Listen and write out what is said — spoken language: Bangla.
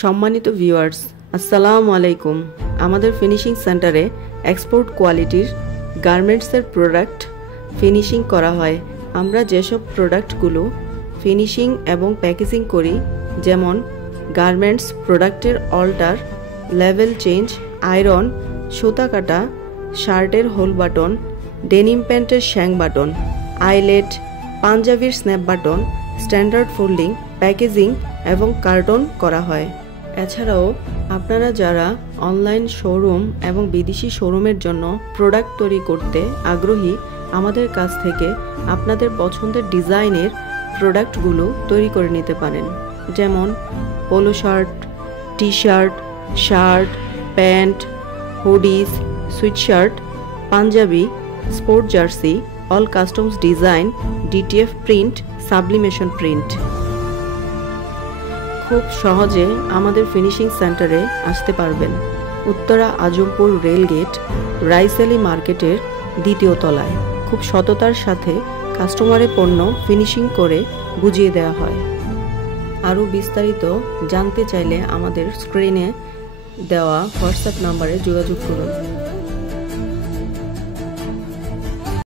সম্মানিত ভিউয়ার্স, আসসালামু আলাইকুম। আমাদের ফিনিশিং সেন্টারে এক্সপোর্ট কোয়ালিটির গার্মেন্টসের প্রোডাক্ট ফিনিশিং করা হয়। আমরা যেসব প্রোডাক্টগুলো ফিনিশিং এবং প্যাকেজিং করি, যেমন গার্মেন্টস প্রোডাক্টের অল্টার, লেভেল চেঞ্জ, আয়রন, সুতা কাটা, শার্টের হোল বাটন, ডেনিম প্যান্টের শ্যাং বাটন, আইলেট, পাঞ্জাবির snap button, standard folding, packaging এবং কার্টন করা হয়। এছাড়াও আপনারা যারা অনলাইন শোরুম এবং বিদেশি শোরুমের জন্য প্রোডাক্ট তৈরি করতে আগ্রহী, আমাদের কাছ থেকে আপনাদের পছন্দের ডিজাইনের প্রোডাক্টগুলো তৈরি করে নিতে পারেন, যেমন polo shirt, T shirt, shirt, pant, hoodies, sweatshirt, পাঞ্জাবি, sport jersey, all customs design, DTF print, sublimation print. খুব সহজে আমাদের ফিনিশিং সেন্টারে আসতে পারবেন। উত্তরা আজমপুর রেলগেট, রাইসেলি মার্কেটের দ্বিতীয় তলায়। খুব সততার সাথে কাস্টমারের পণ্য ফিনিশিং করে বুঝিয়ে দেওয়া হয়। আরও বিস্তারিত জানতে চাইলে আমাদের স্ক্রিনে দেওয়া হোয়াটসঅ্যাপ নাম্বারে যোগাযোগ করুন।